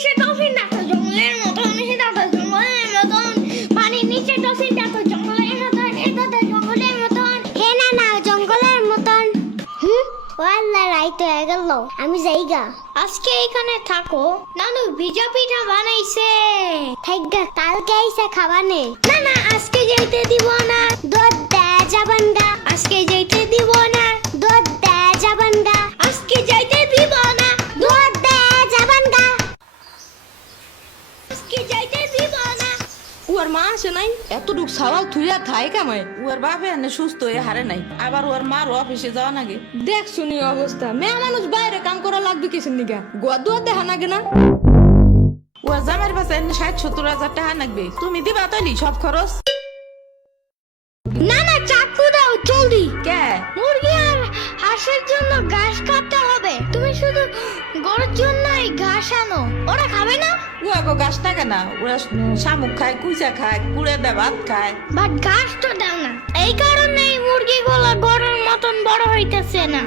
নিচে ডলফিনটা তো জঙ্গলের মতন, সেটা তো জঙ্গলের মতন, পানির নিচে ডলফিনটা তো জঙ্গলের মতন, এটা তো জঙ্গলের মতন। হে না না জঙ্গলের মতন। ও আল্লাহ রাইত হয়ে গেল, আমি যাইগা। আজকে এখানে থাকো, নানু ভিজা পিঠা বানাইছে। থাইগা কালকে আইসা খাবানে। না না আজকে যাইতে দিব না, দুধ দে যাবানগা, আজকে যাইতে দিব না, দুধ দে যাবানগা, আজকে যাইতে দিব না, দুধ দে যাবানগা। আজকে যাইতে দিব না। ওর মা আসে নাই, এতটুক সওয়াল থুইয়া থাই কামাই। ওর বাপে এনে সুস্থ হয়ে হারে নাই, আবার ওর মার অফিসে যাওয়া নাগে। দেখ শুনি অবস্থা, মেয়ে মানুষ বাইরে কাম করা লাগবে কিসের নিগা, গোয়া দুয়া দেখা নাগে না। ওর জামাইয়ের পাশে এনে ৬০-৭০ হাজার টাকা লাগবে, তুমি দিবা তৈলি সব খরচ। না না চাকু দাও জলদি। কে? মুরগি আর হাঁসের জন্য ঘাস কাটতে হবে, তুমি শুধু গরুর জন্য এই ঘাস আনো, ওরা খাবে না। ওরা গো গাছ টাকা না, ওরা শামুক খায়, কুইচা খায়, কুড়ে দেয়, ভাত খায়। বাট ঘাস তো দাও না, এই কারণে এই মুরগিগুলো গরুর মতন বড় হইতেছে না।